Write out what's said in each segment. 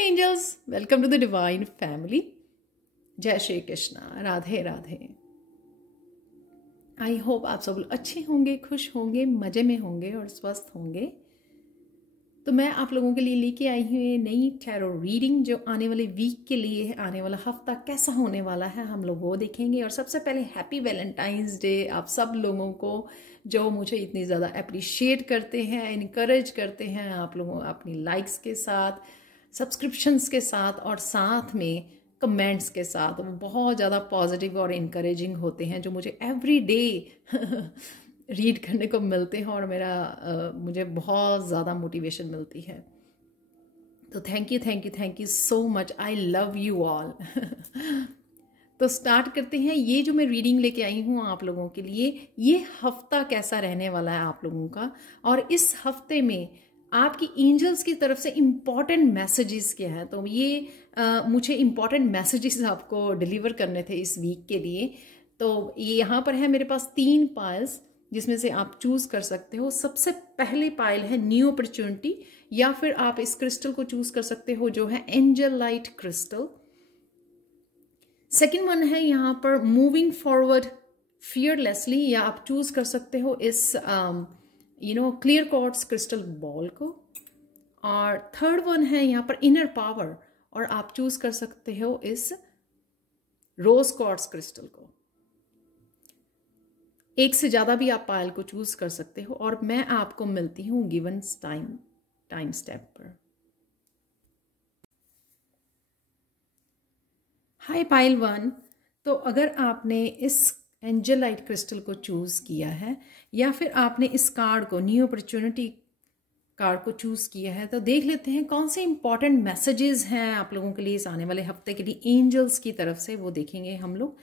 angels, welcome to the divine family. जय Shri Krishna, Radhe Radhe. I hope आप सब अच्छे होंगे, खुश होंगे, मज़े में होंगे और स्वस्थ होंगे। तो मैं आप लोगों के लिए लेके आई हूँ नई टैरो रीडिंग जो आने वाले वीक के लिए है। आने वाला हफ्ता कैसा होने वाला है हम लोग वो देखेंगे। और सबसे पहले हैप्पी वैलेंटाइंस डे आप सब लोगों को जो मुझे इतनी ज़्यादा अप्रिशिएट करते हैं, इनकरेज करते हैं आप लोगों अपनी लाइक्स के साथ, सब्सक्रिप्शंस के साथ और साथ में कमेंट्स के साथ। वो बहुत ज़्यादा पॉजिटिव और इनकरेजिंग होते हैं जो मुझे एवरी डे रीड करने को मिलते हैं और मुझे बहुत ज़्यादा मोटिवेशन मिलती है। तो thank you so much. I love you all. तो स्टार्ट करते हैं। ये जो मैं रीडिंग लेके आई हूँ आप लोगों के लिए, ये हफ्ता कैसा रहने वाला है आप लोगों का, और इस हफ्ते में आपकी एंजल्स की तरफ से इम्पॉर्टेंट मैसेजेस क्या हैं। तो ये मुझे इम्पॉर्टेंट मैसेजेस आपको डिलीवर करने थे इस वीक के लिए। तो ये यहाँ पर है मेरे पास 3 पाइल्स जिसमें से आप चूज कर सकते हो। सबसे पहले पाइल है न्यू अपॉर्चुनिटी, या फिर आप इस क्रिस्टल को चूज कर सकते हो जो है angel light crystal. Second one है यहाँ पर मूविंग फॉरवर्ड फियरलेसली, या आप चूज कर सकते हो इस क्लियर क्वार्ट्ज क्रिस्टल बॉल को। और थर्ड वन है यहाँ पर इनर पावर, और आप चूज कर सकते हो इस रोज क्वार्ट्ज क्रिस्टल को। एक से ज्यादा भी आप पायल को चूज कर सकते हो, और मैं आपको मिलती हूँ गिवन टाइम स्टेप पर। हाय पायल 1। तो अगर आपने इस एंजल लाइट क्रिस्टल को चूज किया है, या फिर आपने इस कार्ड को न्यू अपॉर्चुनिटी कार्ड को चूज किया है, तो देख लेते हैं कौन से इंपॉर्टेंट मैसेजेस हैं आप लोगों के लिए इस आने वाले हफ्ते के लिए एंजल्स की तरफ से, वो देखेंगे हम लोग।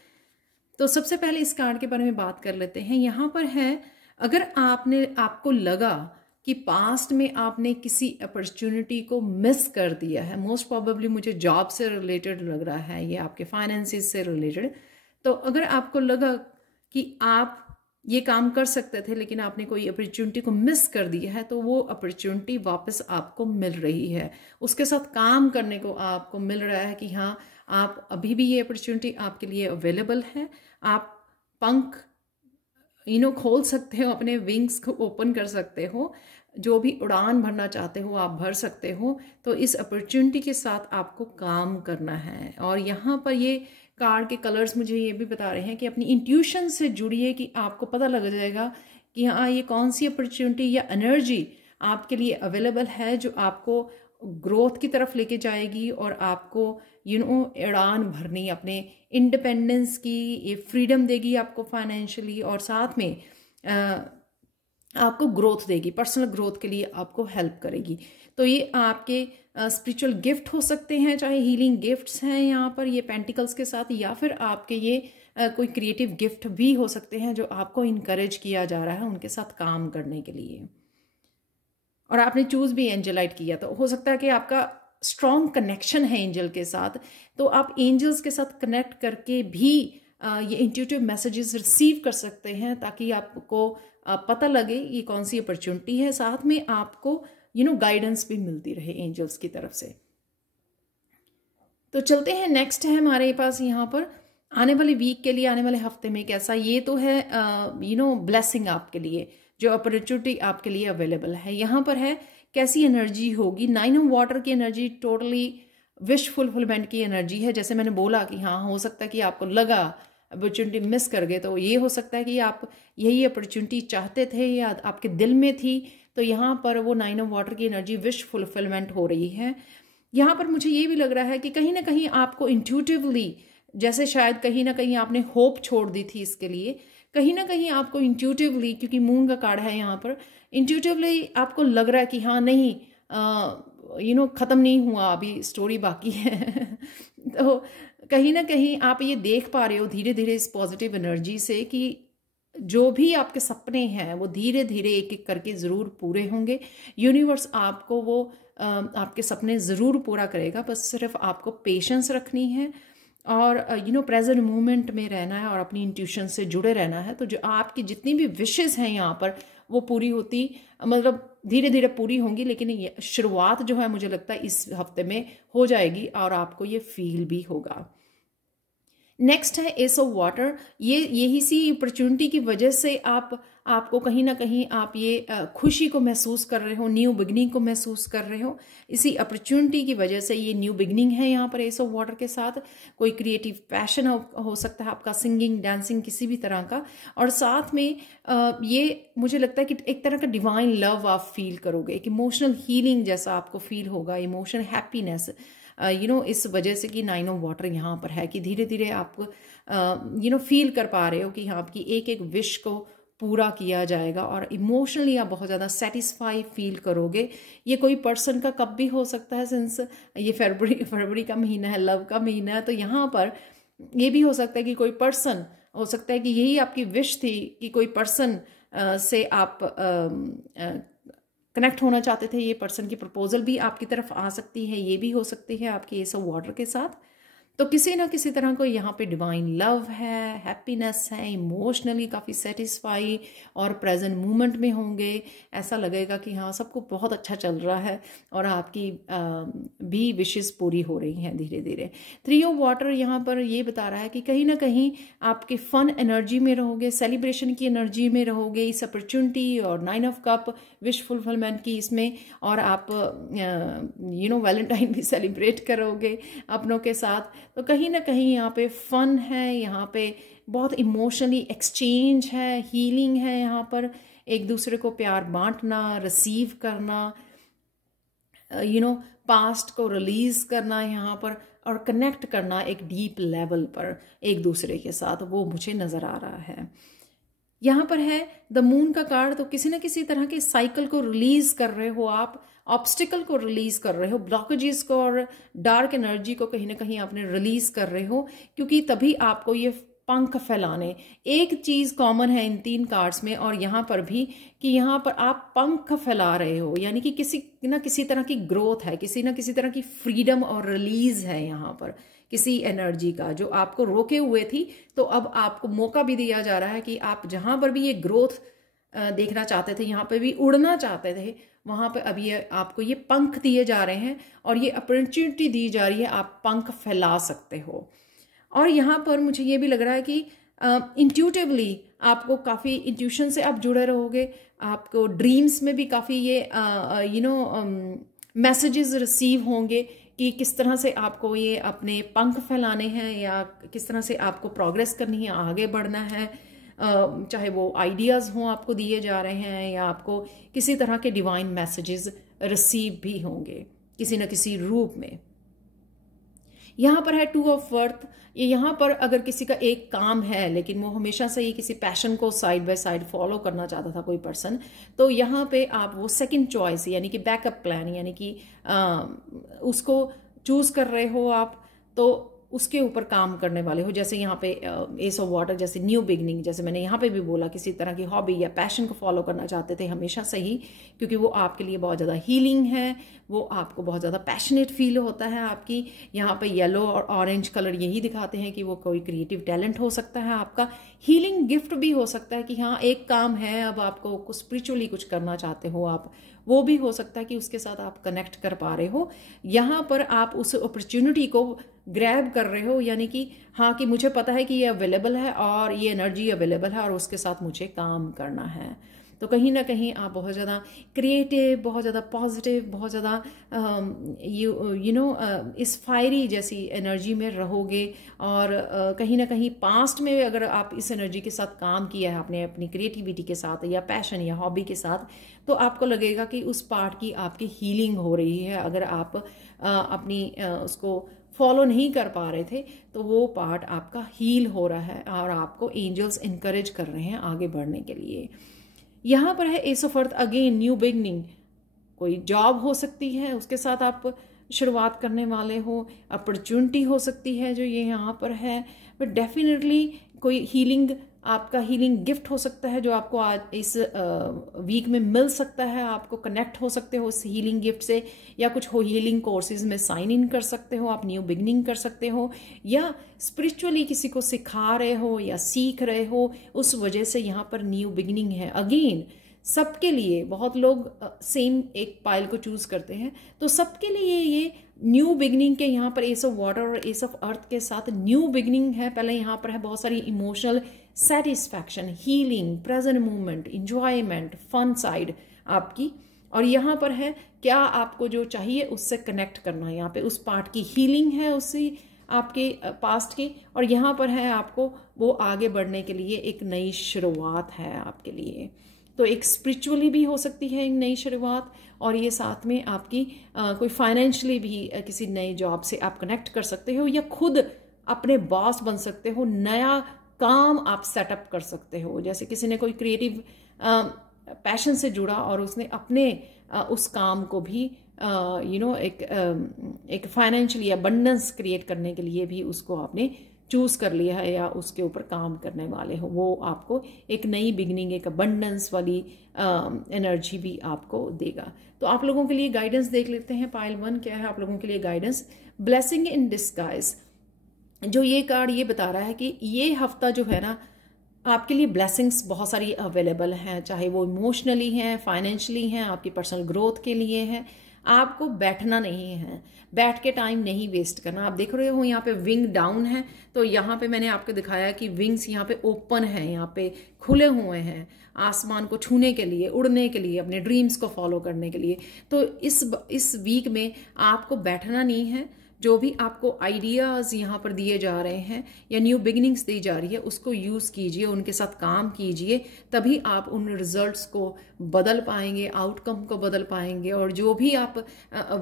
तो सबसे पहले इस कार्ड के बारे में बात कर लेते हैं। यहाँ पर है, अगर आपको लगा कि पास्ट में आपने किसी अपॉर्चुनिटी को मिस कर दिया है, मोस्ट प्रोबेबली मुझे जॉब से रिलेटेड लग रहा है, ये आपके फाइनेंसिस से रिलेटेड। तो अगर आपको लगा कि आप ये काम कर सकते थे लेकिन आपने कोई अपॉर्चुनिटी को मिस कर दिया है, तो वो अपॉर्चुनिटी वापस आपको मिल रही है। उसके साथ काम करने को आपको मिल रहा है कि हाँ, आप अभी भी ये अपॉर्चुनिटी आपके लिए अवेलेबल है। आप पंख खोल सकते हो, अपने विंग्स को ओपन कर सकते हो, जो भी उड़ान भरना चाहते हो आप भर सकते हो। तो इस अपॉर्चुनिटी के साथ आपको काम करना है। और यहाँ पर ये कार्ड के कलर्स मुझे ये भी बता रहे हैं कि अपनी इंट्यूशन से जुड़िए, कि आपको पता लग जाएगा कि हाँ, ये कौन सी अपॉर्चुनिटी या एनर्जी आपके लिए अवेलेबल है जो आपको ग्रोथ की तरफ लेके जाएगी और आपको उड़ान भरनी, अपने इंडिपेंडेंस की ये फ्रीडम देगी आपको फाइनेंशियली, और साथ में आपको ग्रोथ देगी, पर्सनल ग्रोथ के लिए आपको हेल्प करेगी। तो ये आपके स्पिरिचुअल गिफ्ट हो सकते हैं, चाहे हीलिंग गिफ्ट्स हैं यहाँ पर ये पेंटिकल्स के साथ, या फिर आपके ये कोई क्रिएटिव गिफ्ट भी हो सकते हैं जो आपको इनकरेज किया जा रहा है उनके साथ काम करने के लिए। और आपने चूज भी एंजलाइट किया, तो हो सकता है कि आपका स्ट्रॉन्ग कनेक्शन है एंजल के साथ। तो आप एंजल्स के साथ कनेक्ट करके भी ये इंट्यूटिव मैसेजेस रिसीव कर सकते हैं, ताकि आपको पता लगे ये कौन सी अपॉर्चुनिटी है। साथ में आपको गाइडेंस भी मिलती रहे एंजल्स की तरफ से। तो चलते हैं, नेक्स्ट है हमारे पास यहाँ पर आने वाले वीक के लिए, आने वाले हफ्ते में कैसा। ये तो है ब्लेसिंग आपके लिए, जो अपॉर्चुनिटी आपके लिए अवेलेबल है। यहाँ पर है कैसी एनर्जी होगी। 9 ऑफ वाटर की एनर्जी टोटली विश फुलफिलमेंट की एनर्जी है। जैसे मैंने बोला कि हाँ, हो सकता है कि आपको लगा अपॉर्चुनिटी मिस कर गए, तो ये हो सकता है कि आप यही अपॉर्चुनिटी चाहते थे या आपके दिल में थी। तो यहाँ पर वो 9 ऑफ वाटर की एनर्जी विश फुलफिलमेंट हो रही है। यहाँ पर मुझे ये भी लग रहा है कि कहीं ना कहीं आपको इंट्यूटिवली, जैसे शायद कहीं ना कहीं आपने होप छोड़ दी थी इसके लिए, कहीं ना कहीं आपको इंट्यूटिवली, क्योंकि मून का कार्ड है यहाँ पर, इंट्यूटिवली आपको लग रहा है कि हाँ नहीं, ख़त्म नहीं हुआ, अभी स्टोरी बाकी है। तो कहीं ना कहीं आप ये देख पा रहे हो धीरे धीरे इस पॉजिटिव एनर्जी से कि जो भी आपके सपने हैं वो धीरे धीरे एक एक करके ज़रूर पूरे होंगे। यूनिवर्स आपको वो आपके सपने ज़रूर पूरा करेगा, बस सिर्फ आपको पेशेंस रखनी है और प्रेजेंट मोमेंट में रहना है और अपनी इंट्यूशन से जुड़े रहना है। तो जो आपकी जितनी भी विशेस हैं यहाँ पर, वो पूरी होती, मतलब धीरे धीरे पूरी होंगी, लेकिन ये शुरुआत जो है मुझे लगता है इस हफ्ते में हो जाएगी और आपको ये फील भी होगा। नेक्स्ट है एस ऑफ वाटर। ये यही सी अपॉर्चुनिटी की वजह से आपको कहीं ना कहीं आप ये खुशी को महसूस कर रहे हो, न्यू बिगनिंग को महसूस कर रहे हो। इसी अपॉर्चुनिटी की वजह से ये न्यू बिगनिंग है यहाँ पर एस ऑफ वाटर के साथ। कोई क्रिएटिव पैशन हो सकता है आपका, सिंगिंग, डांसिंग, किसी भी तरह का। और साथ में ये मुझे लगता है कि एक तरह का डिवाइन लव आप फील करोगे, एक इमोशनल हीलिंग जैसा आपको फील होगा, इमोशनल हैप्पीनेस, इस वजह से कि 9 ऑफ वाटर यहाँ पर है कि धीरे धीरे आप फील कर पा रहे हो कि हाँ आपकी एक एक विश को पूरा किया जाएगा और इमोशनली आप बहुत ज़्यादा सेटिस्फाई फील करोगे। ये कोई पर्सन का कब भी हो सकता है, सिंस ये फरवरी का महीना है, लव का महीना है, तो यहाँ पर ये भी हो सकता है कि कोई पर्सन हो सकता है कि यही आपकी विश थी कि कोई पर्सन से आप कनेक्ट होना चाहते थे। ये पर्सन की प्रपोजल भी आपकी तरफ आ सकती है, ये भी हो सकती है आपके एस ऑफ वाटर के साथ। तो किसी ना किसी तरह को यहाँ पे डिवाइन लव है, हैप्पीनेस है, इमोशनली काफ़ी सेटिस्फाई और प्रेजेंट मोमेंट में होंगे। ऐसा लगेगा कि हाँ सब कुछ बहुत अच्छा चल रहा है और आपकी भी विशेस पूरी हो रही हैं धीरे धीरे। 3 ऑफ वाटर यहाँ पर ये बता रहा है कि कहीं ना कहीं आपके फन एनर्जी में रहोगे, सेलिब्रेशन की एनर्जी में रहोगे इस अपॉर्चुनिटी और 9 ऑफ कप विश फुलफिलमेंट की इसमें। और आप वैलेंटाइन भी सेलिब्रेट करोगे अपनों के साथ। तो कहीं ना कहीं यहाँ पे फन है, यहाँ पे बहुत इमोशनली एक्सचेंज है, हीलिंग है, यहाँ पर एक दूसरे को प्यार बांटना, रिसीव करना, पास्ट को रिलीज करना यहाँ पर और कनेक्ट करना एक डीप लेवल पर एक दूसरे के साथ, वो मुझे नजर आ रहा है। यहाँ पर है द मून का कार्ड। तो किसी न किसी तरह के साइकिल को रिलीज कर रहे हो आप, ऑब्स्टिकल को रिलीज कर रहे हो, ब्लॉकेजेस को और डार्क एनर्जी को कहीं ना कहीं आपने रिलीज कर रहे हो, क्योंकि तभी आपको ये पंख फैलाने। एक चीज कॉमन है इन 3 कार्ड्स में और यहाँ पर भी कि यहाँ पर आप पंख फैला रहे हो, यानी कि किसी ना किसी तरह की ग्रोथ है, किसी ना किसी तरह की फ्रीडम और रिलीज है यहाँ पर किसी एनर्जी का जो आपको रोके हुए थी। तो अब आपको मौका भी दिया जा रहा है कि आप जहां पर भी ये ग्रोथ देखना चाहते थे, यहाँ पे भी उड़ना चाहते थे, वहां पे अब ये आपको ये पंख दिए जा रहे हैं और ये अपॉर्चुनिटी दी जा रही है, आप पंख फैला सकते हो। और यहाँ पर मुझे ये भी लग रहा है कि इंट्यूटिवली आपको काफ़ी इंट्यूशन से आप जुड़े रहोगे, आपको ड्रीम्स में भी काफ़ी ये मैसेजेस रिसीव होंगे कि किस तरह से आपको ये अपने पंख फैलाने हैं या किस तरह से आपको प्रोग्रेस करनी है, आगे बढ़ना है। चाहे वो आइडियाज़ हों आपको दिए जा रहे हैं या आपको किसी तरह के डिवाइन मैसेजेस रिसीव भी होंगे किसी न किसी रूप में। यहाँ पर है 2 ऑफ वर्थ। ये यहाँ पर अगर किसी का एक काम है लेकिन वो हमेशा से ही किसी पैशन को साइड बाय साइड फॉलो करना चाहता था कोई पर्सन, तो यहाँ पे आप वो सेकंड चॉइस यानी कि बैकअप प्लान यानी कि उसको चूज कर रहे हो आप, तो उसके ऊपर काम करने वाले हो। जैसे यहाँ पे एस ऑफ वाटर, जैसे न्यू बिगनिंग, जैसे मैंने यहाँ पे भी बोला किसी तरह की हॉबी या पैशन को फॉलो करना चाहते थे हमेशा से ही, क्योंकि वो आपके लिए बहुत ज़्यादा हीलिंग है, वो आपको बहुत ज़्यादा पैशनेट फील होता है आपकी। यहाँ पे येलो और ऑरेंज कलर यही दिखाते हैं कि वो कोई क्रिएटिव टैलेंट हो सकता है आपका, हीलिंग गिफ्ट भी हो सकता है कि हाँ एक काम है, अब आपको कुछ स्पिरिचुअली कुछ करना चाहते हो आप, वो भी हो सकता है कि उसके साथ आप कनेक्ट कर पा रहे हो। यहाँ पर आप उस अपॉर्चुनिटी को ग्रैब कर रहे हो, यानी कि हाँ कि मुझे पता है कि ये अवेलेबल है और ये एनर्जी अवेलेबल है और उसके साथ मुझे काम करना है। तो कहीं ना कहीं आप बहुत ज़्यादा क्रिएटिव, बहुत ज़्यादा पॉजिटिव, बहुत ज़्यादा इस फायरी जैसी एनर्जी में रहोगे। और कहीं ना कहीं पास्ट में अगर आप इस एनर्जी के साथ काम किया है आपने अपनी क्रिएटिविटी के साथ या पैशन या हॉबी के साथ, तो आपको लगेगा कि उस पार्ट की आपकी हीलिंग हो रही है। अगर आप अपनी उसको फॉलो नहीं कर पा रहे थे तो वो पार्ट आपका हील हो रहा है और आपको एंजल्स इनकरेज कर रहे हैं आगे बढ़ने के लिए। यहाँ पर है S of earth, again new beginning, कोई जॉब हो सकती है उसके साथ आप शुरुआत करने वाले हो, अपॉर्चुनिटी हो सकती है जो ये यहाँ पर है, बट डेफिनेटली कोई हीलिंग, आपका हीलिंग गिफ्ट हो सकता है जो आपको आज इस वीक में मिल सकता है। आपको कनेक्ट हो सकते हो उस हीलिंग गिफ्ट से, या कुछ हो हीलिंग कोर्सेज में साइन इन कर सकते हो, आप न्यू बिगनिंग कर सकते हो, या स्पिरिचुअली किसी को सिखा रहे हो या सीख रहे हो, उस वजह से यहाँ पर न्यू बिगनिंग है। अगेन सबके लिए, बहुत लोग सेम एक पाइल को चूज करते हैं, तो सबके लिए ये न्यू बिगनिंग के यहाँ पर एस ऑफ वाटर और एस ऑफ अर्थ के साथ न्यू बिगनिंग है। पहले यहाँ पर है बहुत सारी emotional satisfaction, healing, present movement, enjoyment, fun side आपकी, और यहाँ पर है क्या आपको जो चाहिए उससे कनेक्ट करना, यहाँ पे उस पार्ट की हीलिंग है उसी आपके पास्ट की, और यहाँ पर है आपको वो आगे बढ़ने के लिए एक नई शुरुआत है आपके लिए। तो एक स्पिरिचुअली भी हो सकती है एक नई शुरुआत, और ये साथ में आपकी कोई फाइनेंशियली भी किसी नए जॉब से आप कनेक्ट कर सकते हो, या खुद अपने बॉस बन सकते हो, नया काम आप सेटअप कर सकते हो। जैसे किसी ने कोई क्रिएटिव पैशन से जुड़ा और उसने अपने उस काम को भी एक फाइनेंशियली अबंडेंस क्रिएट करने के लिए भी उसको आपने चूज कर लिया है या उसके ऊपर काम करने वाले हो, वो आपको एक नई बिगनिंग, एक अबंडेंस वाली एनर्जी भी आपको देगा। तो आप लोगों के लिए गाइडेंस देख लेते हैं। पाइल 1 क्या है आप लोगों के लिए गाइडेंस? Blessing in disguise. जो ये कार्ड ये बता रहा है कि ये हफ्ता जो है ना आपके लिए ब्लेसिंग्स बहुत सारी अवेलेबल हैं, चाहे वो इमोशनली हैं, फाइनेंशियली हैं, आपकी पर्सनल ग्रोथ के लिए हैं। आपको बैठना नहीं है, बैठ के टाइम नहीं वेस्ट करना। आप देख रहे हो यहाँ पे विंग डाउन है, तो यहाँ पे मैंने आपको दिखाया कि विंग्स यहाँ पे ओपन है, यहाँ पे खुले हुए हैं आसमान को छूने के लिए, उड़ने के लिए, अपने ड्रीम्स को फॉलो करने के लिए। तो इस वीक में आपको बैठना नहीं है। जो भी आपको आइडियाज़ यहाँ पर दिए जा रहे हैं या न्यू बिगिनिंग्स दी जा रही है उसको यूज़ कीजिए, उनके साथ काम कीजिए, तभी आप उन रिजल्ट्स को बदल पाएंगे, आउटकम को बदल पाएंगे। और जो भी आप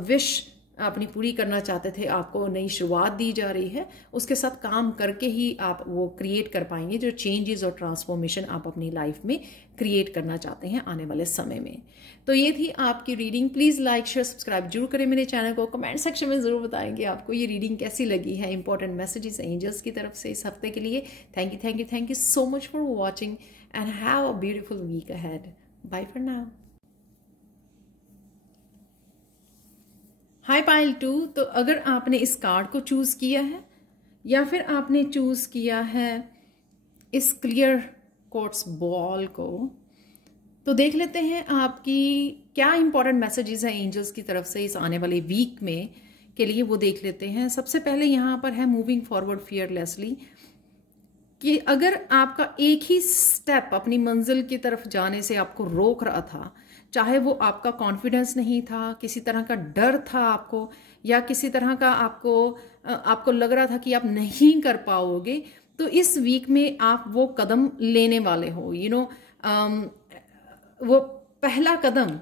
विश अपनी पूरी करना चाहते थे, आपको नई शुरुआत दी जा रही है, उसके साथ काम करके ही आप वो क्रिएट कर पाएंगे जो चेंजेस और ट्रांसफॉर्मेशन आप अपनी लाइफ में क्रिएट करना चाहते हैं आने वाले समय में। तो ये थी आपकी reading. Please like share subscribe जरूर करें मेरे चैनल को। कमेंट सेक्शन में ज़रूर बताएंगे आपको ये रीडिंग कैसी लगी है। इंपॉर्टेंट मैसेजेस एंजल्स की तरफ से इस हफ्ते के लिए। Thank you so much for watching and have a beautiful week ahead. Bye for now. Hi pile 2। तो अगर आपने इस कार्ड को चूज किया है या फिर आपने चूज किया है इस क्लियर क्वार्ट्ज बॉल को, तो देख लेते हैं आपकी क्या इंपॉर्टेंट मैसेजेस हैं एंजल्स की तरफ से इस आने वाले वीक में के लिए, वो देख लेते हैं। सबसे पहले यहाँ पर है मूविंग फॉरवर्ड फियरलेसली, कि अगर आपका एक ही स्टेप अपनी मंजिल की तरफ जाने से आपको रोक रहा था, चाहे वो आपका कॉन्फिडेंस नहीं था, किसी तरह का डर था आपको, या किसी तरह का आपको लग रहा था कि आप नहीं कर पाओगे, तो इस वीक में आप वो कदम लेने वाले हो। वो पहला कदम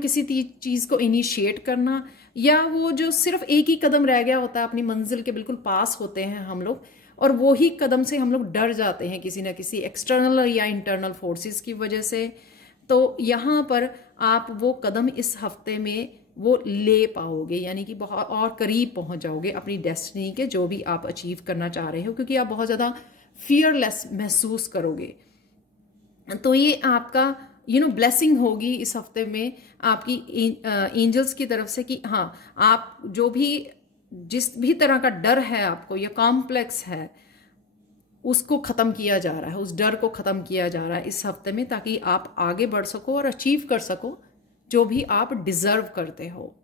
किसी चीज़ को इनिशिएट करना, या वो जो सिर्फ एक ही कदम रह गया होता है, अपनी मंजिल के बिल्कुल पास होते हैं हम लोग, और वो ही कदम से हम लोग डर जाते हैं किसी ना किसी एक्सटर्नल या इंटरनल फोर्सेस की वजह से। तो यहाँ पर आप वो कदम इस हफ्ते में वो ले पाओगे, यानी कि बहुत और करीब पहुंच जाओगे अपनी डेस्टिनी के, जो भी आप अचीव करना चाह रहे हो, क्योंकि आप बहुत ज़्यादा फियरलेस महसूस करोगे। तो ये आपका ब्लेसिंग होगी इस हफ्ते में आपकी एंजल्स की तरफ से, कि हाँ आप जो भी जिस भी तरह का डर है आपको या कॉम्प्लेक्स है, उसको ख़त्म किया जा रहा है, उस डर को ख़त्म किया जा रहा है इस हफ्ते में, ताकि आप आगे बढ़ सको और अचीव कर सको जो भी आप डिज़र्व करते हो।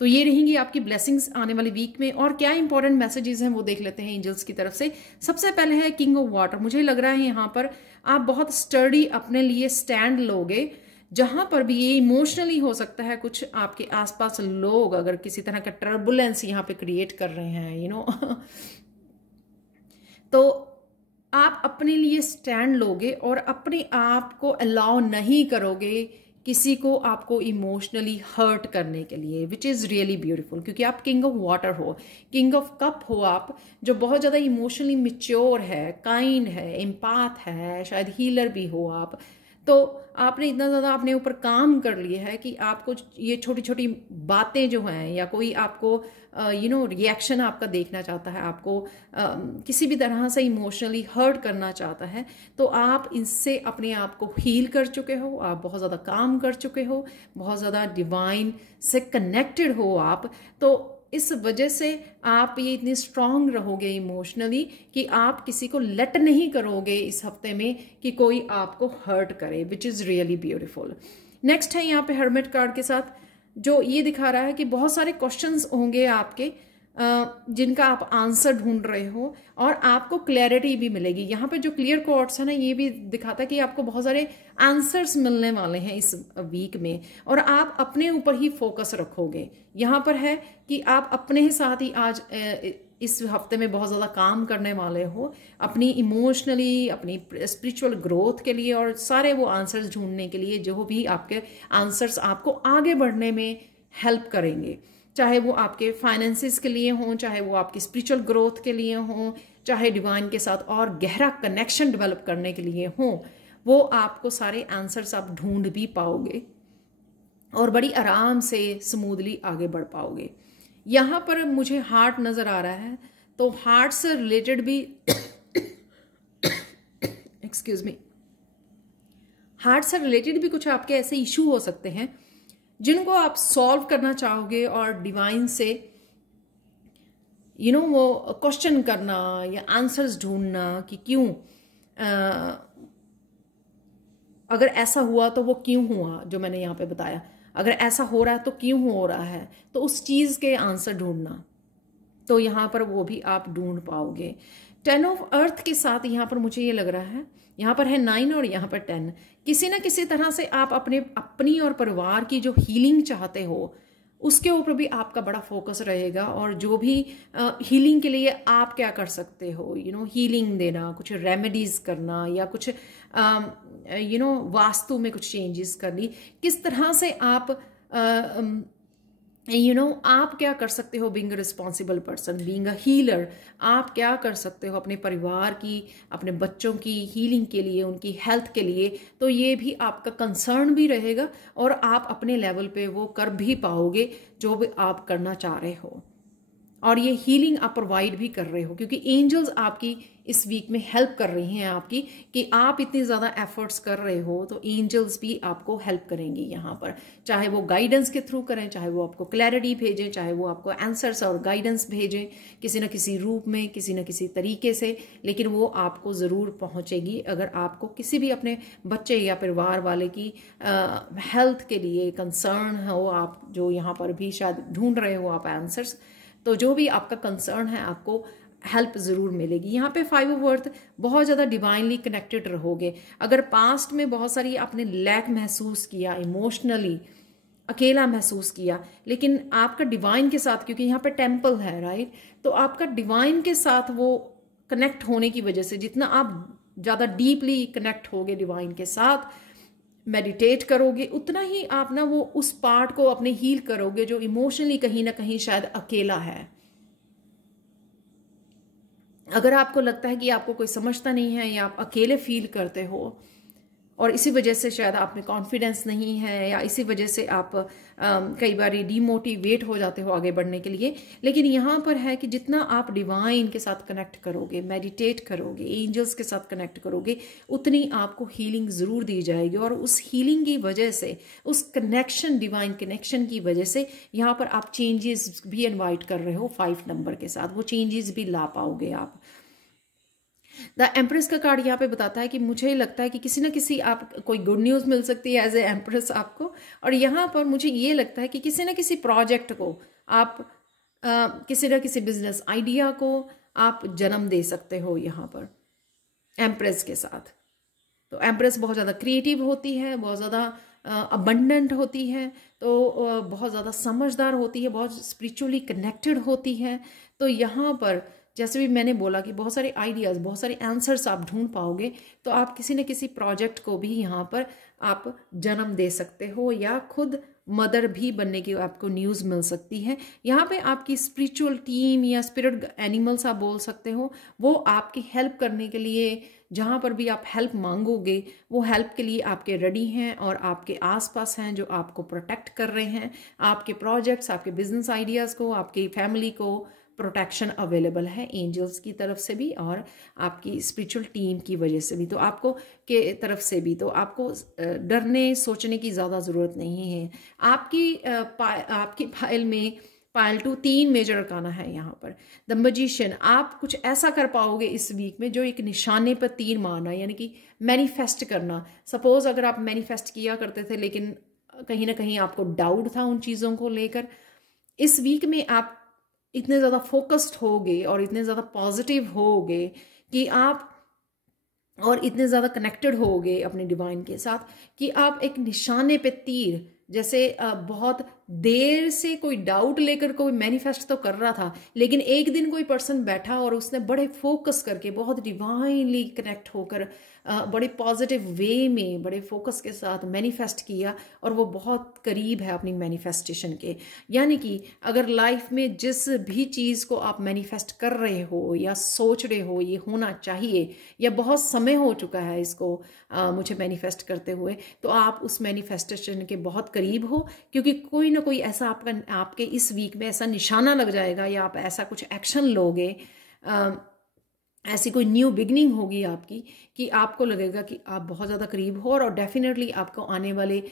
तो ये रहेंगी आपकी ब्लेसिंग्स आने वाली वीक में। और क्या इंपॉर्टेंट मैसेजेस हैं वो देख लेते हैं एंजल्स की तरफ से। सबसे पहले है किंग ऑफ वाटर। मुझे लग रहा है यहाँ पर आप बहुत स्टर्डी अपने लिए स्टैंड लोगे, जहां पर भी ये इमोशनली हो सकता है, कुछ आपके आसपास लोग अगर किसी तरह का टर्बुलेंस यहाँ पे क्रिएट कर रहे हैं तो आप अपने लिए स्टैंड लोगे और अपने आप को अलाउ नहीं करोगे किसी को आपको इमोशनली हर्ट करने के लिए, विच इज़ रियली ब्यूटीफुल, क्योंकि आप किंग ऑफ वाटर हो, किंग ऑफ कप हो आप, जो बहुत ज़्यादा इमोशनली मिच्योर है, काइंड है, एम्पाथ है, शायद हीलर भी हो आप। तो आपने इतना ज़्यादा अपने ऊपर काम कर लिया है कि आपको ये छोटी छोटी बातें जो हैं, या कोई आपको रिएक्शन आपका देखना चाहता है, आपको किसी भी तरह से इमोशनली हर्ट करना चाहता है, तो आप इससे अपने आप को हील कर चुके हो, आप बहुत ज़्यादा काम कर चुके हो, बहुत ज़्यादा डिवाइन से कनेक्टेड हो आप। तो इस वजह से आप ये इतनी स्ट्रांग रहोगे इमोशनली कि आप किसी को लेट नहीं करोगे इस हफ्ते में कि कोई आपको हर्ट करे, which is really beautiful. Next है यहाँ पे हर्मिट कार्ड के साथ जो ये दिखा रहा है कि बहुत सारे क्वेश्चंस होंगे आपके जिनका आप आंसर ढूंढ रहे हो और आपको क्लैरिटी भी मिलेगी। यहाँ पे जो क्लियर कोट्स है ना, ये भी दिखाता है कि आपको बहुत सारे आंसर्स मिलने वाले हैं इस वीक में और आप अपने ऊपर ही फोकस रखोगे। यहाँ पर है कि आप अपने ही साथ ही आज इस हफ्ते में बहुत ज़्यादा काम करने वाले हो अपनी इमोशनली, अपनी स्पिरिचुअल ग्रोथ के लिए और सारे वो आंसर्स ढूंढने के लिए जो भी आपके आंसर्स आपको आगे बढ़ने में हेल्प करेंगे। चाहे वो आपके फाइनेंसिस के लिए हों, चाहे वो आपकी स्पिरिचुअल ग्रोथ के लिए हों, चाहे डिवाइन के साथ और गहरा कनेक्शन डेवलप करने के लिए हों, वो आपको सारे आंसर्स आप ढूंढ भी पाओगे और बड़ी आराम से स्मूथली आगे बढ़ पाओगे। यहाँ पर मुझे हार्ट नज़र आ रहा है, तो हार्ट से रिलेटेड भी एक्सक्यूज मी, हार्ट से रिलेटेड भी कुछ आपके ऐसे इशू हो सकते हैं जिनको आप सॉल्व करना चाहोगे और डिवाइन से वो क्वेश्चन करना या आंसर्स ढूंढना कि क्यों, अगर ऐसा हुआ तो वो क्यों हुआ, जो मैंने यहाँ पे बताया, अगर ऐसा हो रहा है तो क्यों हो रहा है, तो उस चीज़ के आंसर ढूंढना, तो यहाँ पर वो भी आप ढूंढ पाओगे। 10 ऑफ अर्थ के साथ यहाँ पर मुझे ये लग रहा है, यहाँ पर है 9 और यहाँ पर 10, किसी ना किसी तरह से आप अपनी और परिवार की जो हीलिंग चाहते हो उसके ऊपर भी आपका बड़ा फोकस रहेगा और जो भी हीलिंग के लिए आप क्या कर सकते हो, हीलिंग देना, कुछ रेमेडीज करना या कुछ वास्तु में कुछ चेंजेस करनी, किस तरह से आप आप क्या कर सकते हो being a responsible person, being a healer, आप क्या कर सकते हो अपने परिवार की, अपने बच्चों की हीलिंग के लिए, उनकी हेल्थ के लिए, तो ये भी आपका कंसर्न भी रहेगा और आप अपने लेवल पे वो कर भी पाओगे जो भी आप करना चाह रहे हो। और ये हीलिंग आप प्रोवाइड भी कर रहे हो क्योंकि एंजल्स आपकी इस वीक में हेल्प कर रही हैं आपकी, कि आप इतनी ज़्यादा एफर्ट्स कर रहे हो तो एंजल्स भी आपको हेल्प करेंगी यहाँ पर, चाहे वो गाइडेंस के थ्रू करें, चाहे वो आपको क्लैरिटी भेजें, चाहे वो आपको आंसर्स और गाइडेंस भेजें किसी न किसी रूप में, किसी न किसी तरीके से, लेकिन वो आपको ज़रूर पहुँचेगी। अगर आपको किसी भी अपने बच्चे या परिवार वाले की हेल्थ के लिए कंसर्न हो, आप जो यहाँ पर भी शायद ढूंढ रहे हो आप आंसर्स, तो जो भी आपका कंसर्न है आपको हेल्प ज़रूर मिलेगी। यहाँ पे 5 ऑफ अर्थ, बहुत ज़्यादा डिवाइनली कनेक्टेड रहोगे। अगर पास्ट में बहुत सारी आपने लैक महसूस किया, इमोशनली अकेला महसूस किया, लेकिन आपका डिवाइन के साथ, क्योंकि यहाँ पे टेम्पल है राइट, तो आपका डिवाइन के साथ वो कनेक्ट होने की वजह से जितना आप ज़्यादा डीपली कनेक्ट होगे डिवाइन के साथ, मेडिटेट करोगे, उतना ही आप ना वो उस पार्ट को अपने हील करोगे जो इमोशनली कहीं ना कहीं शायद अकेला है। अगर आपको लगता है कि आपको कोई समझता नहीं है या आप अकेले फील करते हो और इसी वजह से शायद आप में कॉन्फिडेंस नहीं है या इसी वजह से आप कई बार डीमोटिवेट हो जाते हो आगे बढ़ने के लिए, लेकिन यहाँ पर है कि जितना आप डिवाइन के साथ कनेक्ट करोगे, मेडिटेट करोगे, एंजल्स के साथ कनेक्ट करोगे, उतनी आपको हीलिंग ज़रूर दी जाएगी। और उस हीलिंग की वजह से, उस कनेक्शन, डिवाइन कनेक्शन की वजह से यहाँ पर आप चेंजेस भी इन्वाइट कर रहे हो 5 नंबर के साथ, वो चेंजेस भी ला पाओगे आप। द एम्प्रेस का कार्ड यहाँ पे बताता है कि मुझे लगता है कि किसी न किसी आप कोई गुड न्यूज़ मिल सकती है एज ए एम्प्रेस आपको, और यहाँ पर मुझे ये लगता है कि किसी न किसी प्रोजेक्ट को आप किसी न किसी बिजनेस आइडिया को आप जन्म दे सकते हो यहाँ पर एम्प्रेस के साथ। तो एम्प्रेस बहुत ज़्यादा क्रिएटिव होती है, बहुत ज़्यादा अबंडेंट होती है, तो बहुत ज़्यादा समझदार होती है, बहुत स्पिरिचुअली कनेक्टेड होती है। तो यहाँ पर जैसे भी मैंने बोला कि बहुत सारे आइडियाज़, बहुत सारे आंसर्स आप ढूंढ पाओगे, तो आप किसी न किसी प्रोजेक्ट को भी यहाँ पर आप जन्म दे सकते हो या खुद मदर भी बनने की आपको न्यूज़ मिल सकती है। यहाँ पे आपकी स्पिरिचुअल टीम या स्पिरिट एनिमल्स आप बोल सकते हो, वो आपकी हेल्प करने के लिए, जहाँ पर भी आप हेल्प मांगोगे वो हेल्प के लिए आपके रेडी हैं और आपके आसपास हैं, जो आपको प्रोटेक्ट कर रहे हैं। आपके प्रोजेक्ट्स, आपके बिजनेस आइडियाज़ को, आपकी फैमिली को प्रोटेक्शन अवेलेबल है एंजल्स की तरफ से भी और आपकी स्पिरिचुअल टीम की वजह से भी, तो आपको के तरफ से भी। तो आपको डरने सोचने की ज़्यादा ज़रूरत नहीं है। आपकी फाइल में पाइल 2 3 मेजर अरकाना है यहाँ पर। द मैजिशियन, आप कुछ ऐसा कर पाओगे इस वीक में जो एक निशाने पर तीर मारना, यानी कि मैनिफेस्ट करना। सपोज अगर आप मैनिफेस्ट किया करते थे लेकिन कहीं ना कहीं आपको डाउट था उन चीज़ों को लेकर, इस वीक में आप इतने ज़्यादा फोकस्ड होगे और इतने ज़्यादा पॉजिटिव होगे कि आप, और इतने ज़्यादा कनेक्टेड होगे अपने डिवाइन के साथ कि आप एक निशाने पे तीर, जैसे बहुत देर से कोई डाउट लेकर कोई मैनिफेस्ट तो कर रहा था, लेकिन एक दिन कोई पर्सन बैठा और उसने बड़े फोकस करके, बहुत डिवाइनली कनेक्ट होकर, बड़े पॉजिटिव वे में, बड़े फोकस के साथ मैनिफेस्ट किया और वो बहुत करीब है अपनी मैनिफेस्टेशन के। यानी कि अगर लाइफ में जिस भी चीज़ को आप मैनिफेस्ट कर रहे हो या सोच रहे हो ये होना चाहिए, या बहुत समय हो चुका है इसको मुझे मैनिफेस्ट करते हुए, तो आप उस मैनिफेस्टेशन के बहुत करीब हो, क्योंकि कोई ना कोई ऐसा आपके इस वीक में ऐसा निशाना लग जाएगा, या आप ऐसा कुछ एक्शन लोगे, ऐसी कोई न्यू बिगनिंग होगी आपकी, कि आपको लगेगा कि आप बहुत ज़्यादा करीब हो, और डेफिनेटली आपको आने वाले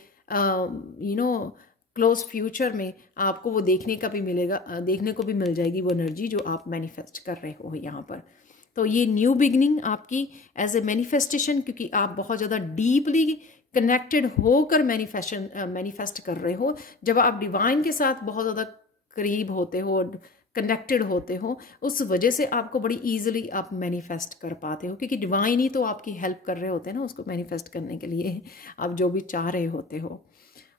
क्लोज फ्यूचर में आपको वो देखने का भी मिलेगा, देखने को भी मिल जाएगी वो एनर्जी जो आप मैनिफेस्ट कर रहे हो यहाँ पर। तो ये न्यू बिगनिंग आपकी एज ए मैनिफेस्टेशन, क्योंकि आप बहुत ज़्यादा डीपली कनेक्टेड होकर मैनिफेस्ट कर रहे हो। जब आप डिवाइन के साथ बहुत ज़्यादा करीब होते हो, कनेक्टेड होते हो, उस वजह से आपको बड़ी इजीली आप मैनिफेस्ट कर पाते हो, क्योंकि डिवाइन ही तो आपकी हेल्प कर रहे होते हैं ना उसको मैनिफेस्ट करने के लिए, आप जो भी चाह रहे होते हो।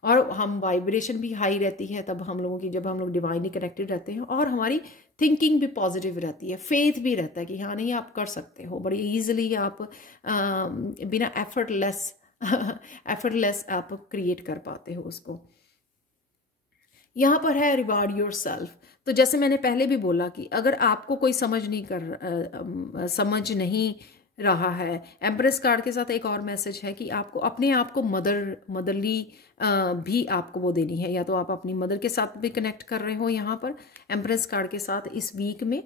और हम वाइब्रेशन भी हाई रहती है तब हम लोगों की, जब हम लोग डिवाइनली कनेक्टेड रहते हैं, और हमारी थिंकिंग भी पॉजिटिव रहती है, फेथ भी रहता है कि हाँ नहीं आप कर सकते हो, बड़ी ईजिली आप बिना एफर्टलेस आप क्रिएट कर पाते हो उसको। यहाँ पर है रिवार्ड योर सेल्फ। तो जैसे मैंने पहले भी बोला कि अगर आपको कोई समझ नहीं रहा है, एम्प्रेस कार्ड के साथ एक और मैसेज है कि आपको अपने आप को मदरली भी आपको वो देनी है, या तो आप अपनी मदर के साथ भी कनेक्ट कर रहे हो यहाँ पर एम्प्रेस कार्ड के साथ इस वीक में,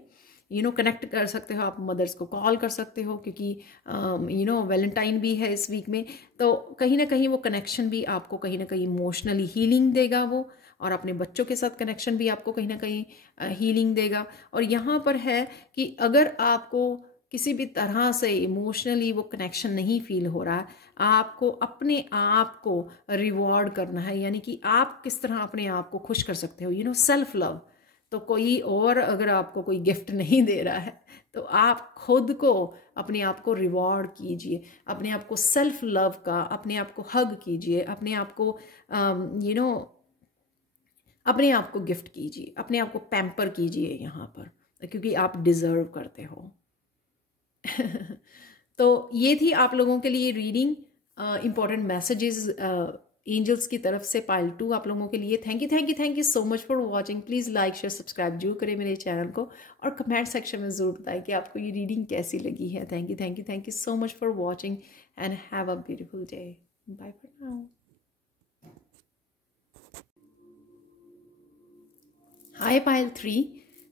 कनेक्ट कर सकते हो, आप मदर्स को कॉल कर सकते हो, क्योंकि वैलेंटाइन भी है इस वीक में, तो कहीं ना कहीं वो कनेक्शन भी आपको कहीं ना कहीं इमोशनली हीलिंग देगा वो, और अपने बच्चों के साथ कनेक्शन भी आपको कहीं ना कहीं हीलिंग देगा। और यहाँ पर है कि अगर आपको किसी भी तरह से इमोशनली वो कनेक्शन नहीं फील हो रहा है, आपको अपने आप को रिवॉर्ड करना है, यानी कि आप किस तरह अपने आप को खुश कर सकते हो, सेल्फ लव। तो कोई और अगर आपको कोई गिफ्ट नहीं दे रहा है तो आप खुद को, अपने आप को रिवॉर्ड कीजिए, अपने आप को सेल्फ लव का, अपने आप को हग कीजिए, अपने आप को अपने आप को गिफ्ट कीजिए, अपने आप को पैम्पर कीजिए यहाँ पर, क्योंकि आप डिजर्व करते हो। तो ये थी आप लोगों के लिए रीडिंग, इंपॉर्टेंट मैसेजेस एंजल्स की तरफ से पाइल 2 आप लोगों के लिए। Thank you so much for watching. Please like share subscribe जरूर करें मेरे चैनल को, और कमेंट सेक्शन में ज़रूर बताएं कि आपको ये रीडिंग कैसी लगी है। Thank you so much for watching and have a beautiful day. Bye for now. Hi pile 3।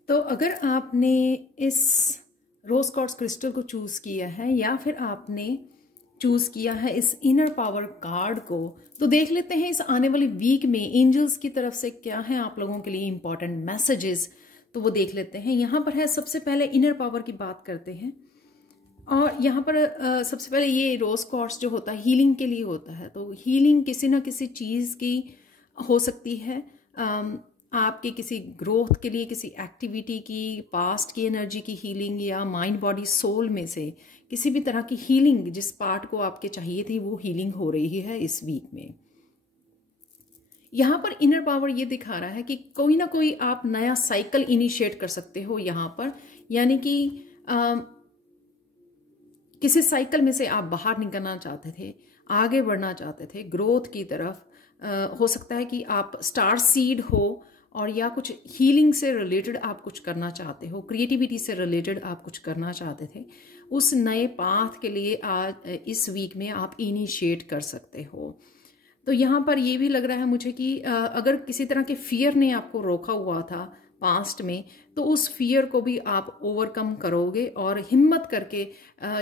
तो अगर आपने इस रोज क्वार्ट्ज क्रिस्टल को चूज़ किया है, या फिर आपने चूज़ किया है इस इनर पावर कार्ड को, तो देख लेते हैं इस आने वाली वीक में एंजल्स की तरफ से क्या है आप लोगों के लिए इंपॉर्टेंट मैसेजेस। तो वो देख लेते हैं। यहाँ पर है, सबसे पहले इनर पावर की बात करते हैं, और यहाँ पर सबसे पहले ये रोज क्वार्ट्ज जो होता है हीलिंग के लिए होता है। तो हीलिंग किसी ना किसी चीज़ की हो सकती है, आपके किसी ग्रोथ के लिए, किसी एक्टिविटी की, पास्ट की एनर्जी की हीलिंग, या माइंड बॉडी सोल में से किसी भी तरह की हीलिंग, जिस पार्ट को आपके चाहिए थी वो हीलिंग हो रही है इस वीक में। यहाँ पर इनर पावर ये दिखा रहा है कि कोई ना कोई आप नया साइकिल इनिशिएट कर सकते हो यहाँ पर, यानी कि किसी साइकिल में से आप बाहर निकलना चाहते थे, आगे बढ़ना चाहते थे ग्रोथ की तरफ। हो सकता है कि आप स्टार सीड हो, और या कुछ हीलिंग से रिलेटेड आप कुछ करना चाहते हो, क्रिएटिविटी से रिलेटेड आप कुछ करना चाहते थे। उस नए पाथ के लिए आज इस वीक में आप इनिशिएट कर सकते हो। तो यहाँ पर ये भी लग रहा है मुझे कि अगर किसी तरह के फियर ने आपको रोका हुआ था पास्ट में, तो उस फियर को भी आप ओवरकम करोगे, और हिम्मत करके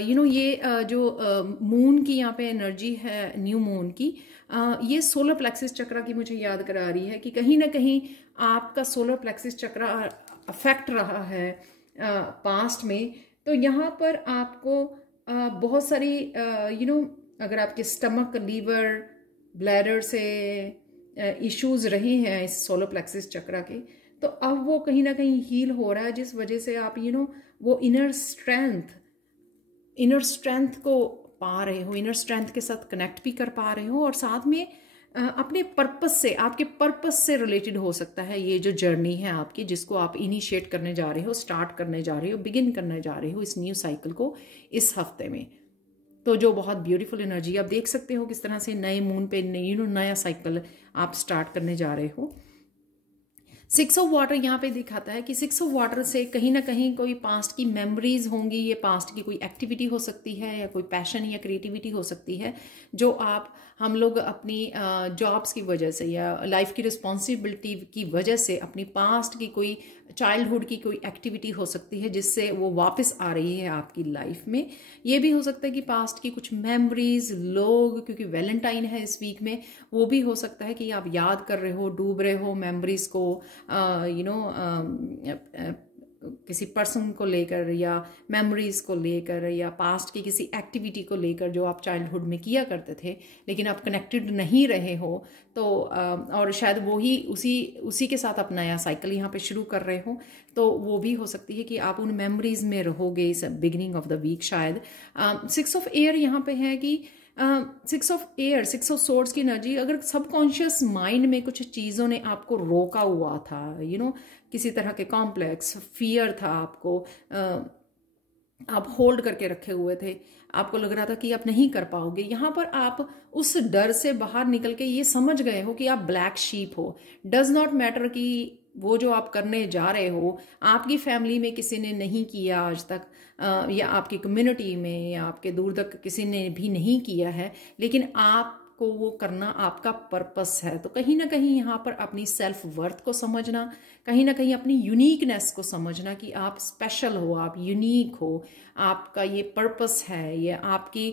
ये जो मून की यहाँ पे एनर्जी है, न्यू मून की, ये सोलर प्लेक्सिस चक्र की मुझे याद करा रही है कि कहीं ना कहीं आपका सोलर प्लेक्सिस चक्र अफेक्ट रहा है पास्ट में, तो यहाँ पर आपको बहुत सारी अगर आपके स्टमक, लीवर, ब्लैडर से इश्यूज रहे हैं इस सोलर प्लेक्सिस चक्र के, तो अब वो कहीं ना कहीं हील हो रहा है, जिस वजह से आप वो इनर स्ट्रेंथ को पा रहे हो, इनर स्ट्रेंथ के साथ कनेक्ट भी कर पा रहे हो, और साथ में अपने पर्पस से, आपके पर्पस से रिलेटेड हो सकता है ये जो जर्नी है आपकी, जिसको आप इनिशिएट करने जा रहे हो, स्टार्ट करने जा रहे हो, बिगिन करने जा रहे हो इस न्यू साइकिल को इस हफ्ते में। तो जो बहुत ब्यूटीफुल एनर्जी आप देख सकते हो किस तरह से नए मून पे नया साइकिल आप स्टार्ट करने जा रहे हो। 6 ऑफ वाटर यहाँ पे दिखाता है कि 6 ऑफ वाटर से कहीं ना कहीं कोई पास्ट की मेमोरीज होंगी, ये पास्ट की कोई एक्टिविटी हो सकती है, या कोई पैशन या क्रिएटिविटी हो सकती है जो हम लोग अपनी जॉब्स की वजह से या लाइफ की रिस्पॉन्सिबिलिटी की वजह से अपनी पास्ट की कोई चाइल्डहुड की कोई एक्टिविटी हो सकती है जिससे वो वापस आ रही है आपकी लाइफ में। ये भी हो सकता है कि पास्ट की कुछ मेमोरीज, लोग, क्योंकि वैलेंटाइन है इस वीक में, वो भी हो सकता है कि आप याद कर रहे हो, डूब रहे हो मेमोरीज को, किसी पर्सन को लेकर या मेमोरीज को लेकर या पास्ट की किसी एक्टिविटी को लेकर जो आप चाइल्डहुड में किया करते थे लेकिन आप कनेक्टेड नहीं रहे हो, तो और शायद वो ही उसी के साथ आप नया साइकिल यहाँ पे शुरू कर रहे हो, तो वो भी हो सकती है कि आप उन मेमोरीज में रहोगे इस बिगिनिंग ऑफ द वीक शायद। 6 ऑफ एयर यहाँ पे है कि 6 ऑफ एयर, 6 ऑफ सोर्ड्स की एनर्जी, अगर सबकॉन्शियस माइंड में कुछ चीज़ों ने आपको रोका हुआ था, किसी तरह के कॉम्प्लेक्स फियर था आपको, आप होल्ड करके रखे हुए थे, आपको लग रहा था कि आप नहीं कर पाओगे, यहाँ पर आप उस डर से बाहर निकल के ये समझ गए हो कि आप ब्लैक शीप हो। डज नॉट मैटर कि वो जो आप करने जा रहे हो आपकी फैमिली में किसी ने नहीं किया आज तक, या आपकी कम्युनिटी में या आपके दूर तक किसी ने भी नहीं किया है, लेकिन आपको वो करना आपका पर्पस है। तो कहीं ना कहीं यहाँ पर अपनी सेल्फ वर्थ को समझना, कहीं ना कहीं अपनी यूनिकनेस को समझना कि आप स्पेशल हो, आप यूनिक हो, आपका ये पर्पस है, ये आपकी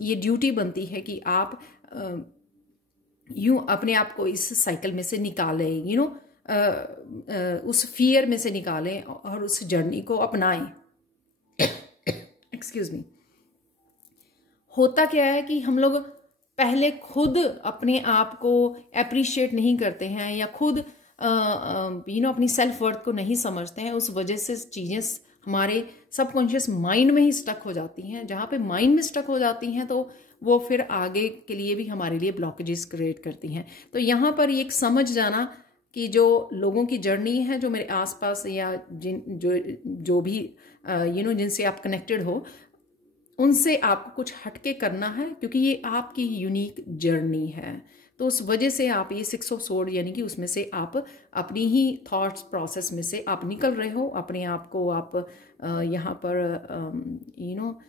ये ड्यूटी बनती है कि आप यूं अपने आप को इस साइकिल में से निकालें, उस फियर में से निकालें और उस जर्नी को अपनाएं। Excuse me. होता क्या है कि हम लोग पहले खुद अपने आप को अप्रिशिएट नहीं करते हैं या खुद अपनी सेल्फ वर्थ को नहीं समझते हैं, उस वजह से चीज़ें हमारे सबकॉन्शियस माइंड में ही स्टक हो जाती हैं। जहाँ पे माइंड में स्टक हो जाती हैं तो वो फिर आगे के लिए भी हमारे लिए ब्लॉकेजेस क्रिएट करती हैं। तो यहाँ पर एक समझ जाना कि जो लोगों की जर्नी है, जो मेरे आसपास या जो भी जिनसे आप कनेक्टेड हो, उनसे आपको कुछ हटके करना है, क्योंकि ये आपकी यूनिक जर्नी है। तो उस वजह से आप ये 6 ऑफ सोर्ड यानी कि उसमें से आप अपनी ही थॉट्स प्रोसेस में से आप निकल रहे हो, अपने आप को आप यहाँ पर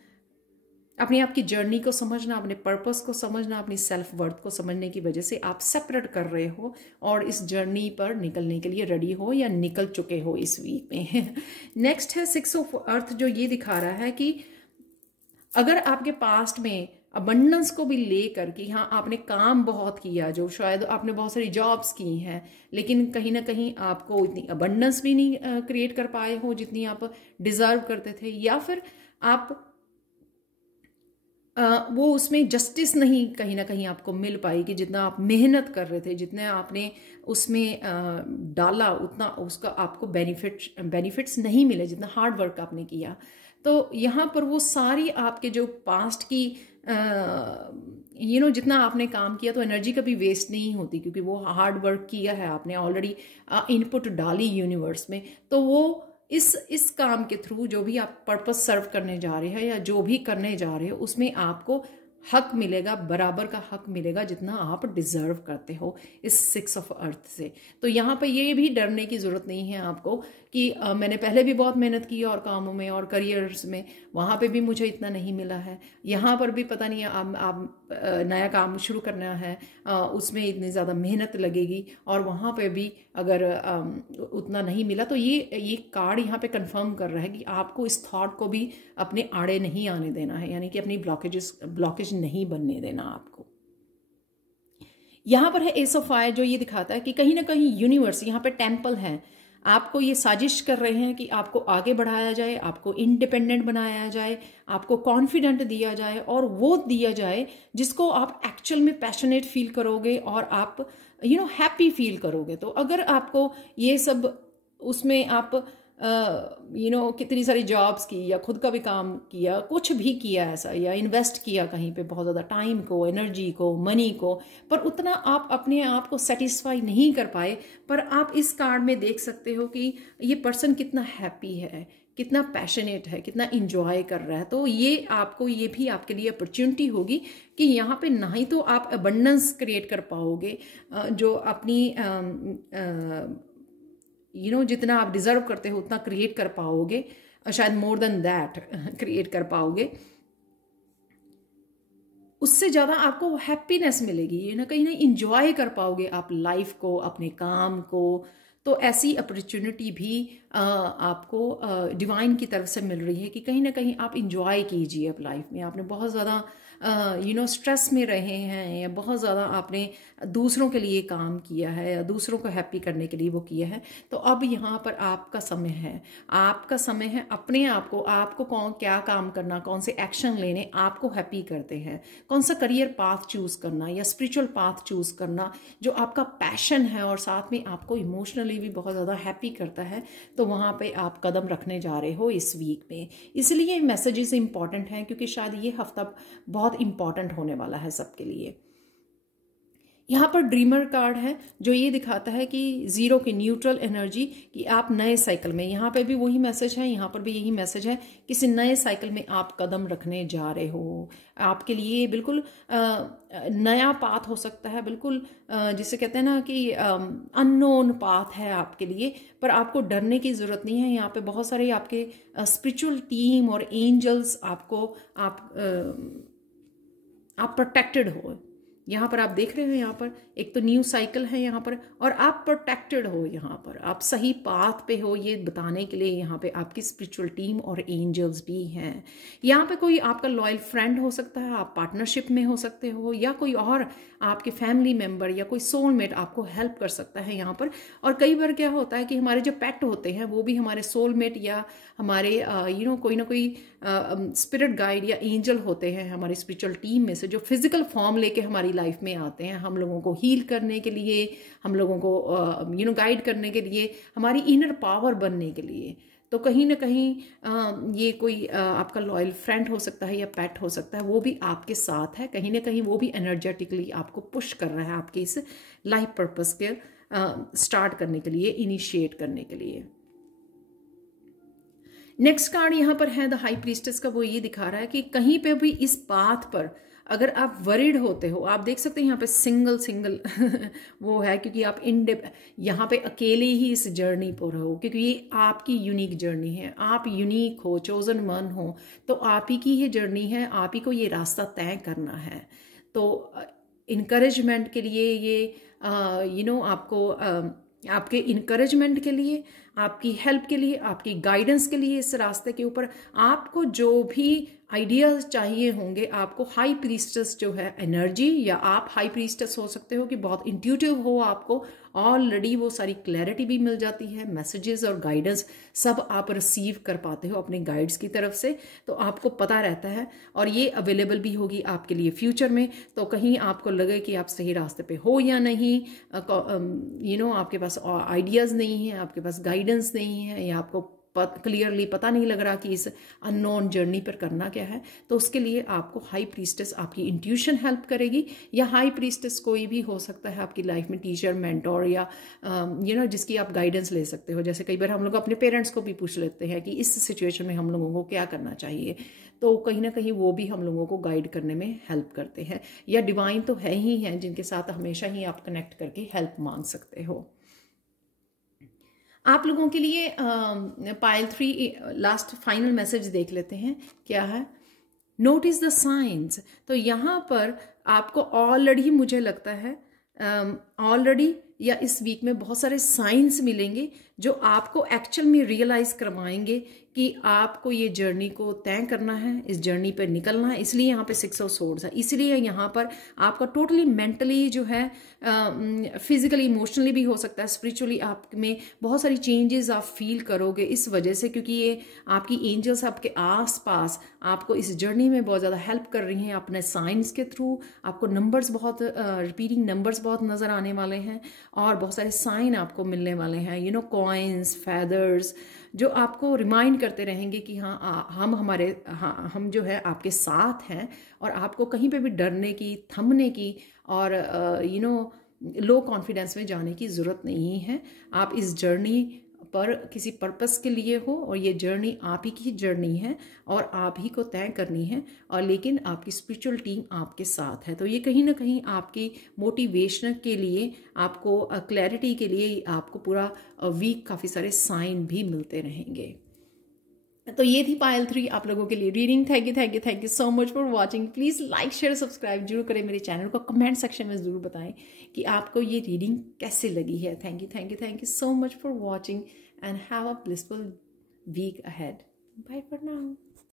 अपने आप की जर्नी को समझना, अपने पर्पस को समझना, अपनी सेल्फ वर्थ को समझने की वजह से आप सेपरेट कर रहे हो और इस जर्नी पर निकलने के लिए रेडी हो या निकल चुके हो इस वीक में। नेक्स्ट है 6 ऑफ अर्थ, जो ये दिखा रहा है कि अगर आपके पास्ट में अबंडेंस को भी लेकर कि हाँ आपने काम बहुत किया, जो शायद आपने बहुत सारी जॉब्स की हैं, लेकिन कहीं ना कहीं आपको इतनी अबंडेंस भी नहीं क्रिएट कर पाए हो जितनी आप डिजर्व करते थे, या फिर आप वो उसमें जस्टिस नहीं कहीं ना कहीं आपको मिल पाई कि जितना आप मेहनत कर रहे थे, जितने आपने उसमें डाला उतना उसका आपको बेनिफिट्स नहीं मिले, जितना हार्ड वर्क आपने किया। तो यहाँ पर वो सारी आपके जो पास्ट की जितना आपने काम किया, तो एनर्जी कभी वेस्ट नहीं होती, क्योंकि वो हार्ड वर्क किया है आपने, ऑलरेडी इनपुट डाली यूनिवर्स में। तो वो इस काम के थ्रू जो भी आप पर्पस सर्व करने जा रहे हैं या जो भी करने जा रहे हो, उसमें आपको हक मिलेगा, बराबर का हक मिलेगा जितना आप डिजर्व करते हो इस 6 ऑफ अर्थ से। तो यहाँ पर ये भी डरने की ज़रूरत नहीं है आपको कि मैंने पहले भी बहुत मेहनत की और कामों में और करियर्स में, वहाँ पे भी मुझे इतना नहीं मिला है, यहाँ पर भी पता नहीं आप नया काम शुरू करना है, उसमें इतनी ज़्यादा मेहनत लगेगी और वहाँ पे भी अगर उतना नहीं मिला, तो ये कार्ड यहाँ पे कंफर्म कर रहा है कि आपको इस थॉट को भी अपने आड़े नहीं आने देना है, यानी कि अपनी ब्लॉकेज नहीं बनने देना आपको। यहाँ पर है एस ऑफ फायर, जो ये दिखाता है कि कहीं ना कहीं यूनिवर्स, यहाँ पे टेम्पल है, आपको ये साजिश कर रहे हैं कि आपको आगे बढ़ाया जाए, आपको इंडिपेंडेंट बनाया जाए, आपको कॉन्फिडेंट दिया जाए और वो दिया जाए जिसको आप एक्चुअल में पैशनेट फील करोगे और आप हैप्पी फील करोगे। तो अगर आपको ये सब, उसमें आप कितनी सारी जॉब्स की या खुद का भी काम किया, कुछ भी किया ऐसा, या इन्वेस्ट किया कहीं पे बहुत ज़्यादा टाइम को, एनर्जी को, मनी को, पर उतना आप अपने आप को सेटिस्फाई नहीं कर पाए, पर आप इस कार्ड में देख सकते हो कि ये पर्सन कितना हैप्पी है, कितना पैशनेट है, कितना इंजॉय कर रहा है। तो ये आपको, ये भी आपके लिए अपॉर्चुनिटी होगी कि यहाँ पे ना ही तो आप अबंडेंस क्रिएट कर पाओगे, जो अपनी जितना आप डिजर्व करते हो उतना क्रिएट कर पाओगे, शायद मोर देन दैट क्रिएट कर पाओगे, उससे ज़्यादा आपको हैप्पीनेस मिलेगी, ये ना कहीं ना इंजॉय कर पाओगे आप लाइफ को, अपने काम को। तो ऐसी अपॉर्चुनिटी भी आपको डिवाइन की तरफ से मिल रही है कि कहीं ना कहीं आप इंजॉय कीजिए अब लाइफ में। आपने बहुत ज़्यादा स्ट्रेस में रहे हैं, या बहुत ज़्यादा आपने दूसरों के लिए काम किया है या दूसरों को हैप्पी करने के लिए वो किया है, तो अब यहाँ पर आपका समय है, आपका समय है अपने आप को, आपको क्या काम करना, कौन से एक्शन लेने आपको हैप्पी करते हैं, कौन सा करियर पाथ चूज़ करना या स्पिरिचुअल पाथ चूज़ करना जो आपका पैशन है और साथ में आपको इमोशनली भी बहुत ज़्यादा हैप्पी करता है, तो वहाँ पे आप कदम रखने जा रहे हो इस वीक में। इसलिए मैसेजेस इंपॉर्टेंट हैं क्योंकि शायद ये हफ्ता बहुत इंपॉर्टेंट होने वाला है सबके लिए। यहाँ पर ड्रीमर कार्ड है जो ये दिखाता है कि जीरो की न्यूट्रल एनर्जी, कि आप नए साइकिल में, यहाँ पे भी वही मैसेज है, यहाँ पर भी यही मैसेज है, किसी नए साइकिल में आप कदम रखने जा रहे हो। आपके लिए बिल्कुल नया पाथ हो सकता है, बिल्कुल जिसे कहते हैं ना कि अननोन पाथ है आपके लिए, पर आपको डरने की ज़रूरत नहीं है। यहाँ पे बहुत सारे आपके स्पिरिचुअल टीम और एंजल्स आपको आप प्रोटेक्टेड हो। यहाँ पर आप देख रहे हो, यहाँ पर एक तो न्यू साइकिल है यहाँ पर, और आप प्रोटेक्टेड हो, यहाँ पर आप सही पाथ पे हो, ये बताने के लिए यहाँ पे आपकी स्पिरिचुअल टीम और एंजल्स भी हैं। यहाँ पे कोई आपका लॉयल फ्रेंड हो सकता है, आप पार्टनरशिप में हो सकते हो, या कोई और आपके फैमिली मेम्बर या कोई सोलमेट आपको हेल्प कर सकता है यहाँ पर। और कई बार क्या होता है कि हमारे जो पेट होते हैं वो भी हमारे सोलमेट या हमारे कोई ना कोई स्पिरिट गाइड या एंजल होते हैं हमारी स्पिरिचुअल टीम में से, जो फिजिकल फॉर्म लेके हमारी लाइफ में आते हैं, हम लोगों को हील करने के लिए, हम लोगों को गाइड करने के लिए, हमारी इनर पावर बनने के लिए। तो कहीं ना कहीं ये कोई आपका लॉयल फ्रेंड हो सकता है या पेट हो सकता है, वो भी आपके साथ है, कहीं ना कहीं वो भी एनर्जेटिकली आपको पुश कर रहा है आपके इस लाइफ पर्पस के स्टार्ट करने के लिए, इनिशिएट करने के लिए। नेक्स्ट कार्ड यहाँ पर है द हाई प्रीस्टेस का, वो ये दिखा रहा है कि कहीं पे भी इस पाथ पर अगर आप वरीड होते हो, आप देख सकते हैं यहाँ पे सिंगल वो है, क्योंकि आप यहाँ पे अकेले ही इस जर्नी पर हो, क्योंकि ये आपकी यूनिक जर्नी है, आप यूनिक हो, चोजन वन हो, तो आप ही की ये जर्नी है, आप ही को ये रास्ता तय करना है। तो इनकरेजमेंट के लिए ये आपको आपके इनकरेजमेंट के लिए, आपकी हेल्प के लिए, आपकी गाइडेंस के लिए इस रास्ते के ऊपर आपको जो भी आइडियाज चाहिए होंगे, आपको हाई प्रीस्टेस जो है एनर्जी, या आप हाई प्रीस्टेस हो सकते हो कि बहुत इंट्यूटिव हो, आपको ऑलरेडी वो सारी क्लैरिटी भी मिल जाती है, मैसेजेस और गाइडेंस सब आप रिसीव कर पाते हो अपने गाइड्स की तरफ से, तो आपको पता रहता है, और ये अवेलेबल भी होगी आपके लिए फ्यूचर में। तो कहीं आपको लगे कि आप सही रास्ते पे हो या नहीं, आपके पास आइडियाज़ नहीं है, आपके पास गाइडेंस नहीं है, या आपको क्लियरली पता नहीं लग रहा कि इस अननोन जर्नी पर करना क्या है, तो उसके लिए आपको हाई प्रीस्टेस आपकी इंट्यूशन हेल्प करेगी। या हाई प्रीस्टेस कोई भी हो सकता है आपकी लाइफ में, टीचर, मेंटोर, या जिसकी आप गाइडेंस ले सकते हो। जैसे कई बार हम लोग अपने पेरेंट्स को भी पूछ लेते हैं कि इस सिचुएशन में हम लोगों को क्या करना चाहिए, तो कहीं ना कहीं वो भी हम लोगों को गाइड करने में हेल्प करते हैं। या डिवाइन तो है ही हैं जिनके साथ हमेशा ही आप कनेक्ट करके हेल्प मांग सकते हो। आप लोगों के लिए पाइल 3 लास्ट फाइनल मैसेज देख लेते हैं क्या है। नोटिस द साइंस, तो यहाँ पर आपको ऑलरेडी, मुझे लगता है ऑलरेडी या इस वीक में बहुत सारे साइंस मिलेंगे जो आपको एक्चुअल में रियलाइज करवाएंगे कि आपको ये जर्नी को तय करना है, इस जर्नी पर निकलना है। इसलिए यहाँ पे 6 ऑफ सोर्ड्स है। इसलिए यहाँ पर आपका टोटली मेंटली जो है, फिजिकली इमोशनली भी हो सकता है, स्पिरिचुअली आप में बहुत सारी चेंजेस आप फील करोगे इस वजह से, क्योंकि ये आपकी एंजल्स आपके आसपास आपको इस जर्नी में बहुत ज़्यादा हेल्प कर रही हैं अपने साइंस के थ्रू। आपको नंबर्स बहुत रिपीटिंग नंबर्स बहुत नज़र आने वाले हैं और बहुत सारे साइन आपको मिलने वाले हैं, यू नो, कॉइन्स, फेदर्स, जो आपको रिमाइंड करते रहेंगे कि हाँ हम जो है आपके साथ हैं और आपको कहीं पे भी डरने की, थमने की और यू नो लो कॉन्फिडेंस में जाने की ज़रूरत नहीं है। आप इस जर्नी पर किसी पर्पस के लिए हो और ये जर्नी आप ही की जर्नी है और आप ही को तय करनी है, और लेकिन आपकी स्पिरिचुअल टीम आपके साथ है। तो ये कहीं ना कहीं आपकी मोटिवेशन के लिए, आपको क्लैरिटी के लिए आपको पूरा वीक काफ़ी सारे साइन भी मिलते रहेंगे। तो ये थी पायल 3 आप लोगों के लिए reading. Thank you so much for watching. Please like share subscribe जरूर करें मेरे चैनल को। कमेंट सेक्शन में ज़रूर बताएं कि आपको ये रीडिंग कैसे लगी है। Thank you so much for watching and have a blissful week ahead. Bye for now.